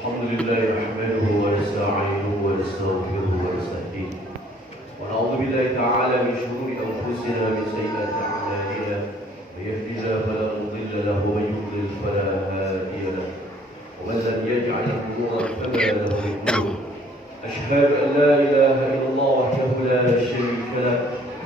الحمد لله نحمده ونستعينه ونستغفره ونستهديه ونعوذ بالله تعالى من شرور انفسنا ومن سيئات اعمالنا من يهده الله فلا مضل له ومن يضلل فلا هادي له ومن لم يجعل له نورا فما له من نور اشهد ان لا اله الا الله وحده لا شريك له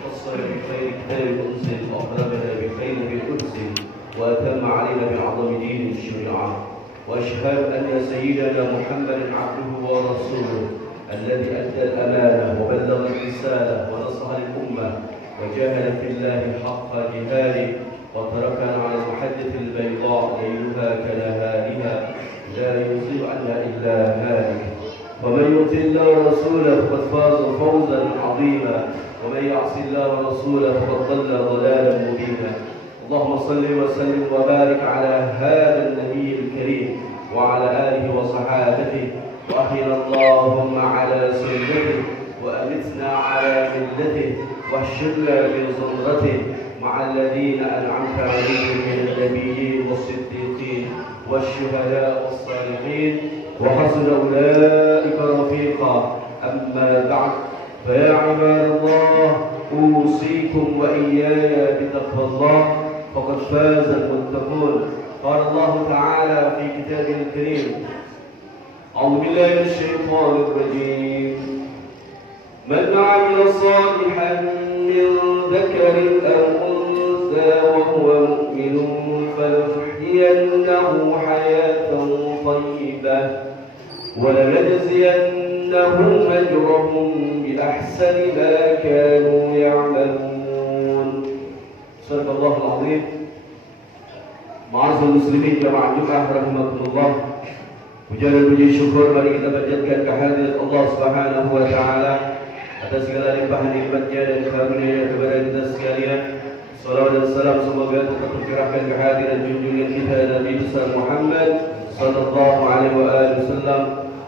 فصل بخير كتاب انزل واقربنا بخير انزل واتم علينا بعظم دين الشريعه واشهد ان سيدنا محمدا عبده ورسوله الذي ادى الامانه وبلغ الرساله ونصح الامه وجاهد في الله حق جهاده وتركنا على المحجه البيضاء ليلها كنهارها لا يزيغ عنها الا هالك ومن يطع الله ورسوله فقد فاز فوزا عظيما ومن يعص الله ورسوله فقد ضل ضلالا مبينا اللهم صل وسلم وبارك على هذا النبي الكريم وعلى آله وصحابته وأحينا اللهم على سنته وأمتنا على ملته واحشرنا في زمرته مع الذين أنعمت عليهم من النبيين والصديقين والشهداء والصالحين وحسن أولئك رفيقا أما بعد فيا عباد الله أوصيكم وإياي بتقوى الله فقد فاز المتقون قال الله تعالى في كتابه الكريم أعوذ بالله من الشيطان الرجيم من عمل صالحا من ذكر أو أنثى وهو مؤمن فلنحيينه حياة طيبة ولنجزينهم أجرهم بأحسن ما كانوا يعملون صدق الله العظيم. Ma'asyiral muslimin jamaah Jumat rahimakumullah. Puja dan puji syukur mari kita panjatkan kehadirat Allah Subhanahu wa taala atas segala limpahan nikmat-Nya dan karunia-Nya kepada kita sekalian. Salawat dan salam semoga tetap tercurahkan kehadiran junjungan kita Nabi besar Muhammad sallallahu alaihi wasallam.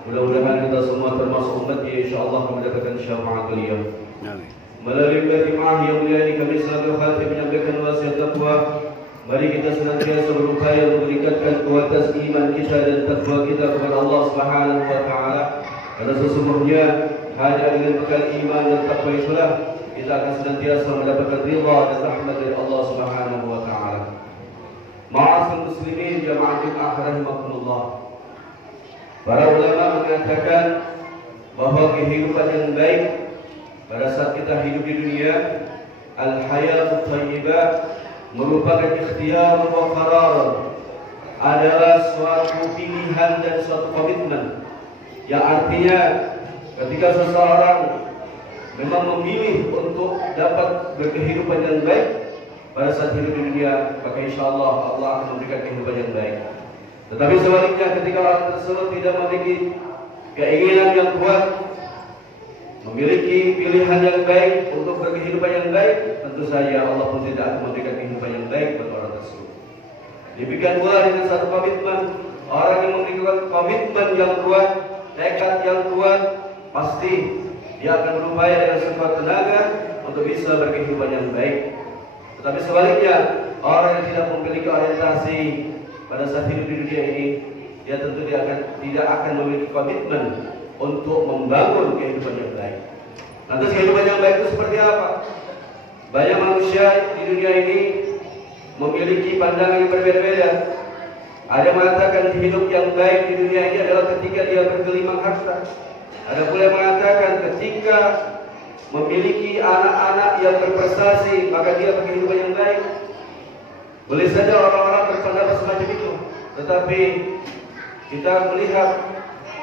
Mudah-mudahan kita semua termasuk umat-Nya insyaallah mendapatkan syafaat beliau. Amin. Melalui berjemaah yang mulia ini kami selalu khatib menyampaikan wasiat takwa. Mari kita senantiasa berupaya untuk meningkatkan kualitas iman kita dan takwa kita kepada Allah Subhanahu wa taala. Karena sesungguhnya hanya dengan bekal iman dan takwa itulah kita akan senantiasa mendapatkan ridha dan rahmat dari Allah Subhanahu wa taala. Ma'asyiral muslimin jamaah Jumat rahimakumullah. Para ulama mengatakan bahwa kehidupan yang baik pada saat kita hidup di dunia, al-hayatut thayyibah, merupakan ikhtiar wa qarar, adalah suatu pilihan dan suatu komitmen yang artinya ketika seseorang memang memilih untuk dapat berkehidupan yang baik pada saat hidup di dunia, maka insyaallah Allah akan memberikan kehidupan yang baik. Tetapi sebaliknya ketika orang tersebut tidak memiliki keinginan yang kuat, memiliki pilihan yang baik untuk berkehidupan yang baik, tentu saja Allah pun tidak akan memberikan kehidupan yang baik buat orang tersebut. Demikian pula dengan satu komitmen, orang yang memiliki komitmen yang kuat, tekad yang kuat, pasti dia akan berupaya dengan sekuat tenaga untuk bisa berkehidupan yang baik. Tetapi sebaliknya, orang yang tidak memiliki orientasi pada saat hidup di dunia ini, dia tentu tidak akan memiliki komitmen untuk membangun kehidupan yang baik. Lantas kehidupan yang baik itu seperti apa? Banyak manusia di dunia ini memiliki pandangan yang berbeda-beda. Ada yang mengatakan hidup yang baik di dunia ini adalah ketika dia bergelimang harta. Ada pula yang mengatakan ketika memiliki anak-anak yang berprestasi maka dia berkehidupan yang baik. Boleh saja orang-orang berpendapat semacam itu, tetapi kita melihat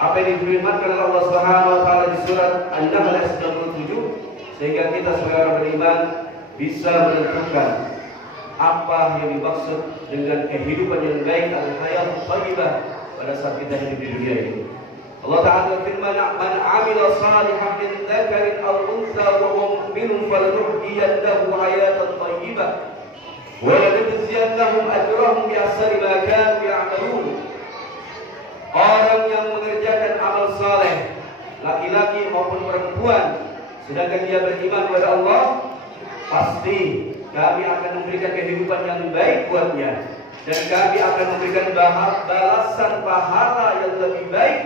apa yang difirmankan oleh Allah Subhanahu wa taala di surat An-Nahl ayat 97, sehingga kita sebagai orang beriman bisa menentukan apa yang dimaksud dengan kehidupan yang baik, al-hayatut thayyibah pada saat kita hidup di dunia ini. Allah Ta'ala berfirman, "Man 'amila shalihan min dzakarin aw untha wa huwa mu'minun falanuhyiyannahu hayatan thayyibah wa lanajziyannahum ajrahum bi ahsani ma kanu ya'malun." Orang yang mengerjakan amal saleh, laki-laki maupun perempuan, sedangkan dia beriman kepada Allah, pasti kami akan memberikan kehidupan yang baik buatnya, dan kami akan memberikan balasan pahala yang lebih baik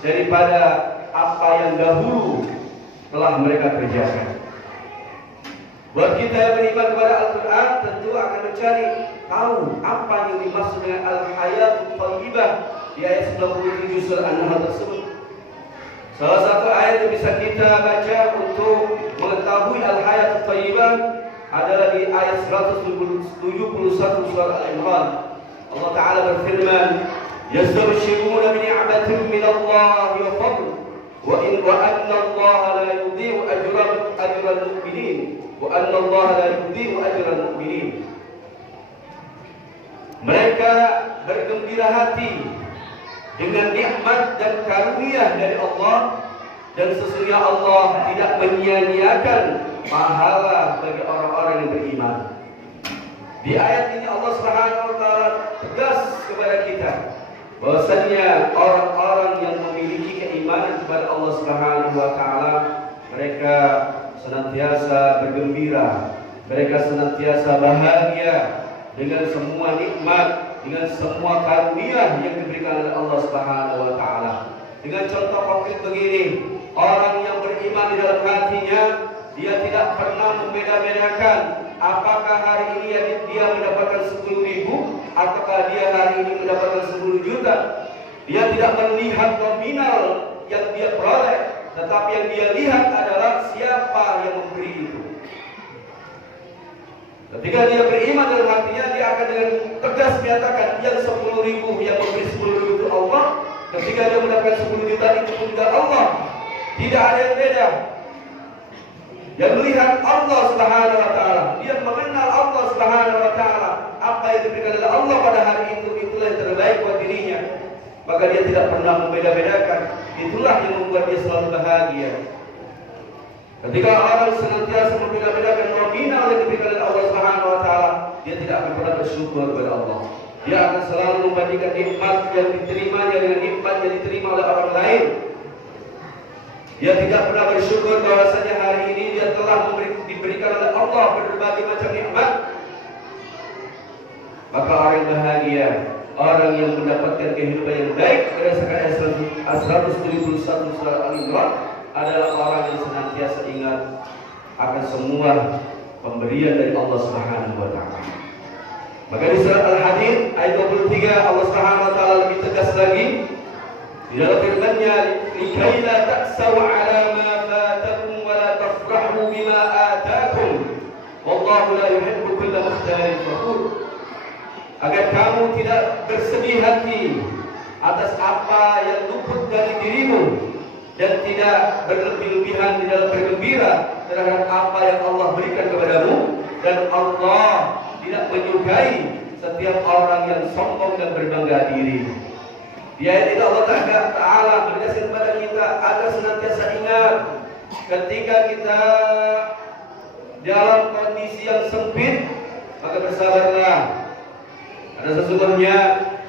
daripada apa yang dahulu telah mereka kerjakan. Buat kita yang beriman kepada Al-Quran tentu akan mencari tahu apa yang dimaksud dengan Al-Hayatul Thayyibah di ayat 97 surah An-Nahl tersebut. Salah satu ayat yang bisa kita baca untuk mengetahui Al-Hayatul Thayyibah adalah di ayat 171 surah Al-Imran. Allah Ta'ala berfirman, "Yastabshiruna bi ni'matin min Allah wa fadl wa anna Allah la yudhi'u ajral mu'minin wa anna Allah la yudhi'u ajral mu'minin." Mereka bergembira hati dengan nikmat dan karunia dari Allah, dan sesungguhnya Allah tidak menyia-nyiakan pahala bagi orang-orang yang beriman. Di ayat ini Allah Subhanahu wa taala tegas kepada kita bahwasanya orang-orang yang memiliki keimanan kepada Allah Subhanahu wa taala, mereka senantiasa bergembira, mereka senantiasa bahagia dengan semua nikmat, dengan semua karunia yang diberikan oleh Allah Subhanahu wa taala. Dengan contoh konkret begini, orang yang beriman di dalam hatinya, dia tidak pernah membeda-bedakan apakah hari ini dia mendapatkan 10.000 ataukah dia hari ini mendapatkan 10 juta. Dia tidak melihat nominal yang dia peroleh, tetapi yang dia lihat adalah siapa yang memberi itu. Ketika dia beriman dalam hatinya, dia akan dengan tegas menyatakan yang 10.000 yang memberi 10.000 itu Allah. Ketika dia mendapatkan 10 juta itu pun juga Allah. Tidak ada yang beda. Yang melihat Allah Subhanahu wa taala, dia mengenal Allah Subhanahu wa taala. Apa yang diberikan oleh Allah pada hari itu, itulah yang terbaik buat dirinya. Maka dia tidak pernah membeda-bedakan. Itulah yang membuat dia selalu bahagia. Ketika orang senantiasa membeda-bedakan nominal yang diberikan oleh Allah Subhanahu wa taala, dia tidak akan pernah bersyukur kepada Allah. Dia akan selalu membandingkan nikmat yang diterimanya dengan nikmat yang diterima oleh orang lain. Dia tidak pernah bersyukur bahwasanya hari ini dia telah diberikan oleh Allah berbagai macam nikmat. Maka orang yang bahagia, orang yang mendapatkan kehidupan yang baik berdasarkan ayat 171 surah Al-Imran adalah orang yang senantiasa ingat akan semua pemberian dari Allah Subhanahu wa taala. Maka di surat Al-Hadid ayat 23 Allah Subhanahu wa taala lebih tegas lagi di dalam firman-Nya, "Likai la ta'sau 'ala ma fatakum wa la tafrahu bima ataakum. Wallahu la yuhibbu kulla mukhtalin fakhur." Agar kamu tidak bersedih hati atas apa yang luput dari dirimu dan tidak berlebih-lebihan di dalam bergembira terhadap apa yang Allah berikan kepadamu, dan Allah tidak menyukai setiap orang yang sombong dan berbangga diri. Di ayat itu Allah Ta'ala menjelaskan kepada kita agar senantiasa ingat ketika kita dalam kondisi yang sempit, maka bersabarlah. Karena sesungguhnya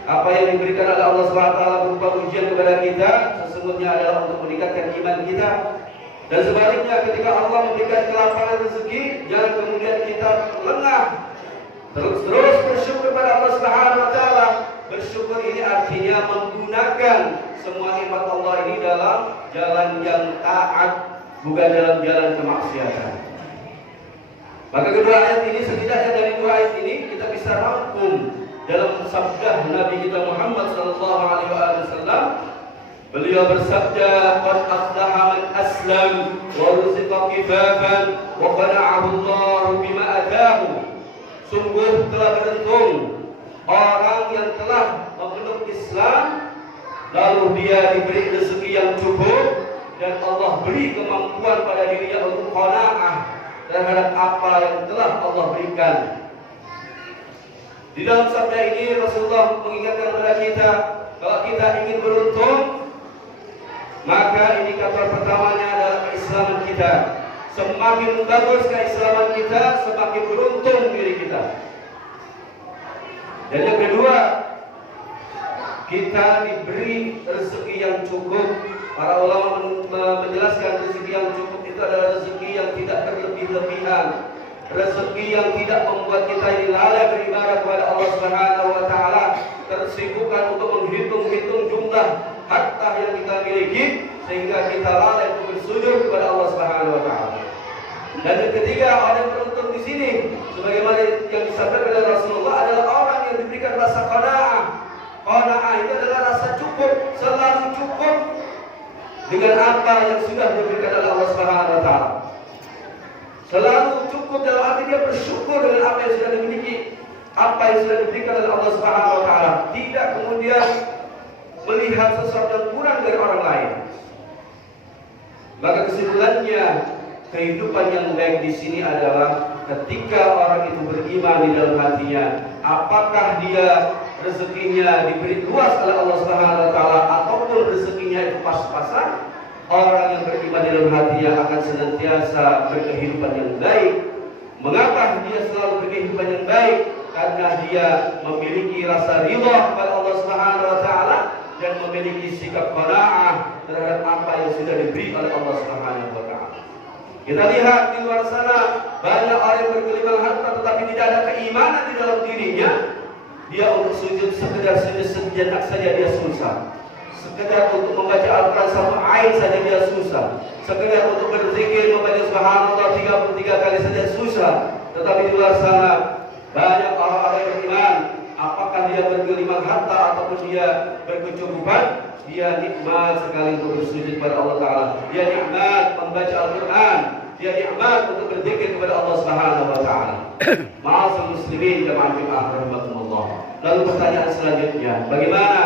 apa yang diberikan oleh Allah SWT berupa ujian kepada kita sesungguhnya adalah untuk meningkatkan iman kita. Dan sebaliknya, ketika Allah memberikan kelapangan rezeki, jangan kemudian kita lengah. Terus bersyukur kepada Allah Subhanahu wa taala. Bersyukur ini artinya menggunakan semua nikmat Allah ini dalam jalan yang taat, bukan dalam jalan kemaksiatan. Maka kedua ayat ini, setidaknya dari dua ayat ini kita bisa rangkum dalam sabda Nabi kita Muhammad sallallahu alaihi wasallam. Beliau bersabda, "Qad aflaha man aslam wa ruziqa kifafan wa qana'ahu Allah bima ataahu." Sungguh telah beruntung orang yang telah memeluk Islam, lalu dia diberi rezeki yang cukup, dan Allah beri kemampuan pada dirinya untuk qanaah terhadap apa yang telah Allah berikan. Di dalam sabda ini Rasulullah mengingatkan kepada kita, kalau kita ingin beruntung, maka indikator pertamanya adalah keislaman kita. Semakin bagus keislaman kita, semakin beruntung diri kita. Dan yang kedua, kita diberi rezeki yang cukup. Para ulama menjelaskan rezeki yang cukup itu adalah rezeki yang tidak berlebih-lebihan, rezeki yang tidak membuat kita ini lalai beribadah kepada Allah Subhanahu wa taala, tersibukkan untuk menghitung-hitung jumlah sehingga kita lalai untuk bersujud kepada Allah Subhanahu wa taala. Dan yang ketiga, orang yang beruntung di sini sebagaimana yang disampaikan oleh Rasulullah adalah orang yang diberikan rasa qanaah. Qanaah itu adalah rasa cukup, selalu cukup dengan apa yang sudah diberikan oleh Allah Subhanahu wa taala. Selalu cukup dalam arti dia bersyukur dengan apa yang sudah dimiliki, apa yang sudah diberikan oleh Allah Subhanahu wa taala, tidak kemudian melihat sesuatu yang kurang dari orang lain. Maka kesimpulannya, kehidupan yang baik di sini adalah ketika orang itu beriman di dalam hatinya, apakah dia rezekinya diberi luas oleh Allah Subhanahu wa taala ataupun rezekinya itu pas-pasan, orang yang beriman di dalam hatinya akan senantiasa berkehidupan yang baik. Mengapa dia selalu berkehidupan yang baik? Karena dia memiliki rasa ridha kepada Allah Subhanahu wa taala dan memiliki sikap qanaah terhadap apa yang sudah diberi oleh Allah Subhanahu wa taala. Kita lihat di luar sana banyak orang yang bergelimang harta tetapi tidak ada keimanan di dalam dirinya. Dia untuk sujud sekedar sujud sejenak saja dia susah. Sekedar untuk membaca Al-Quran satu ayat saja dia susah. Sekedar untuk berzikir membaca subhanallah 33 kali saja susah. Tetapi di luar sana banyak orang-orang yang beriman. Apakah dia bergelimang harta ataupun dia berkecukupan, dia nikmat sekali untuk bersujud kepada Allah Ta'ala. Dia nikmat membaca Al-Quran. Dia nikmat untuk berzikir kepada Allah Subhanahu wa Ta'ala. Ma'asal muslimin jamaah Jumat rahmatullah. Lalu pertanyaan selanjutnya, bagaimana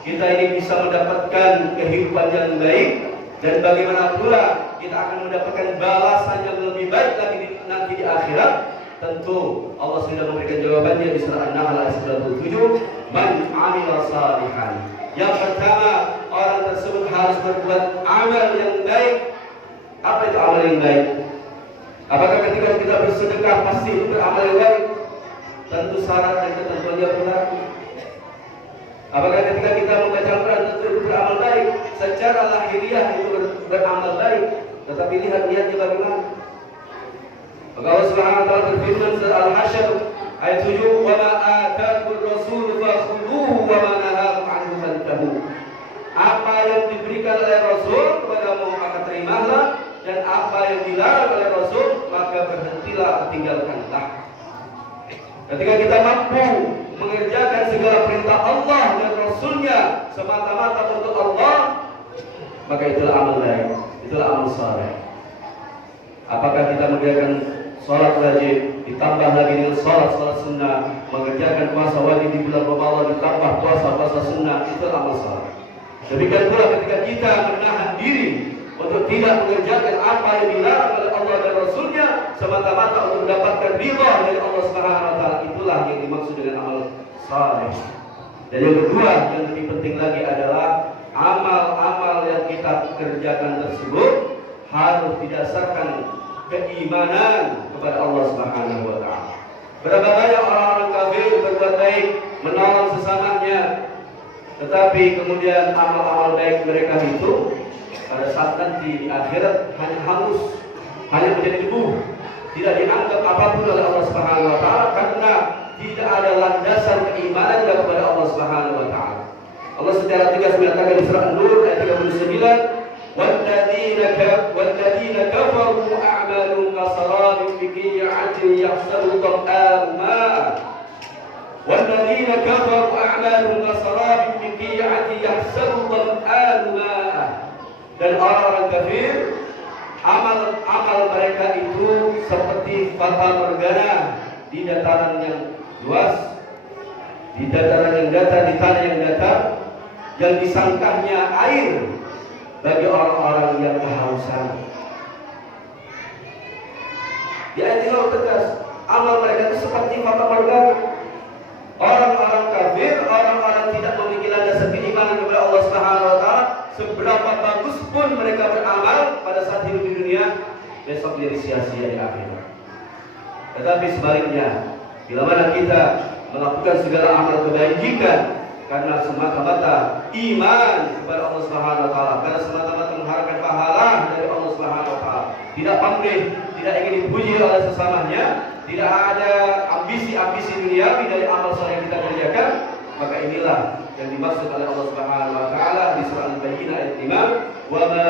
kita ini bisa mendapatkan kehidupan yang baik, dan bagaimana pula kita akan mendapatkan balasan yang lebih baik lagi nanti di akhirat? Tentu Allah sudah memberikan jawabannya di surah An-Nahl ayat 97, man 'amila salihan. Yang pertama, orang tersebut harus berbuat amal yang baik. Apa itu amal yang baik? Apakah ketika kita bersedekah pasti itu beramal yang baik? Tentu syarat dan ketentuannya berlaku. Apakah ketika kita membaca Al-Quran tentu itu beramal baik? Secara lahiriah itu beramal baik. Tetapi lihat niatnya bagaimana. Maka Allah Subhanahu wa taala berfirman surah Al-Hasyr ayat 7, "Wa ma ataakumur rasul fakhudhuhu wa ma nahakum anhu fantahu." Apa yang diberikan oleh Rasul kepadamu maka terimalah, dan apa yang dilarang oleh Rasul maka berhentilah atau tinggalkanlah. Ketika kita mampu mengerjakan segala perintah Allah dan Rasulnya semata-mata untuk Allah, maka itulah amal baik, itulah amal saleh. Apakah kita mengerjakan sholat wajib, ditambah lagi dengan sholat sunnah, mengerjakan puasa wajib di bulan Ramadan, ditambah puasa sunnah, itu amal saleh. Demikian pula ketika kita menahan diri untuk tidak mengerjakan apa yang dilarang oleh Allah dan Rasulnya semata-mata untuk mendapatkan ridha dari Allah Subhanahu wa taala, itulah yang dimaksud dengan amal saleh. Dan yang kedua, yang lebih penting lagi adalah amal-amal yang kita kerjakan tersebut harus didasarkan keimanan kepada Allah Subhanahu wa taala. Berapa banyak orang-orang kafir berbuat baik, menolong sesamanya, tetapi kemudian amal-amal baik mereka itu pada saat nanti di akhirat hanya hangus, hanya menjadi debu, tidak dianggap apapun oleh Allah Subhanahu wa taala karena tidak ada landasan keimanan kepada Allah Subhanahu wa taala. Allah secara tegas menyatakan di surah An-Nur ayat 39, وَالَّذِينَ كَفَرُوا أَعْمَالُهُمْ كَسَرَابٍ بِقِيعَةٍ يَحْسَبُهُ الظَّمْآنُ مَاءً وَالَّذِينَ كَفَرُوا أَعْمَالُهُمْ كَسَرَابٍ بِقِيعَةٍ يَحْسَبُهُ الظَّمْآنُ مَاءً. Dan orang-orang kafir, amal mereka itu seperti fata morgana di dataran yang luas, di dataran yang datar, di tanah yang datar, yang disangkanya air bagi orang-orang yang kehausan. Di ayat ini tegas, amal mereka itu seperti fata morgana. Orang-orang kafir, orang-orang tidak memiliki landasan keimanan kepada Allah Subhanahu wa taala, seberapa bagus pun mereka beramal pada saat hidup di dunia, besok jadi sia-sia di akhirat. Tetapi sebaliknya, bila mana kita melakukan segala amal kebajikan karena semata-mata iman kepada Allah Subhanahu wa taala, karena semata-mata mengharapkan pahala dari Allah Subhanahu wa taala, tidak pamrih, tidak ingin dipuji oleh sesamanya, tidak ada ambisi-ambisi duniawi dari amal saleh yang kita kerjakan, maka inilah yang dimaksud oleh Allah Subhanahu wa taala di surah Al-Baqarah ayat ayat 5, "Wa ma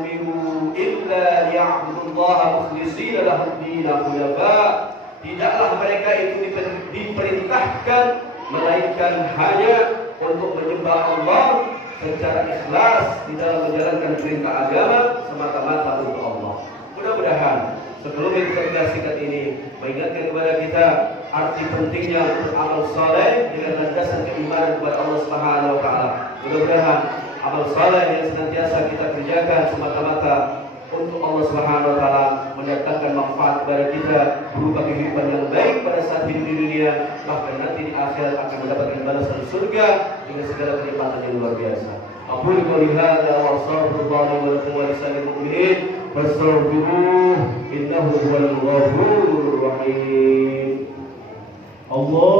umiru illa liya'budullaha mukhlishina lahud-din hunafa." Tidaklah mereka itu diperintahkan melainkan hanya untuk menyembah Allah secara ikhlas di dalam menjalankan perintah agama semata-mata untuk Allah. Mudah-mudahan sebelum episode singkat ini mengingatkan kepada kita arti pentingnya beramal saleh dengan landasan keimanan kepada Allah Subhanahu wa taala. Mudah-mudahan amal saleh yang senantiasa kita kerjakan semata-mata untuk Allah Subhanahu wa taala mendatangkan manfaat kepada kita berupa kehidupan yang baik pada saat hidup di dunia, bahkan nanti di akhirat akan mendapatkan balasan surga dengan segala kenikmatan yang luar biasa. Aqulu qouli hadza wa astaghfirullah li wa lakum wa lisa'iril mu'minin fastaghfiruhu innahu huwal ghafurur rahim. Allah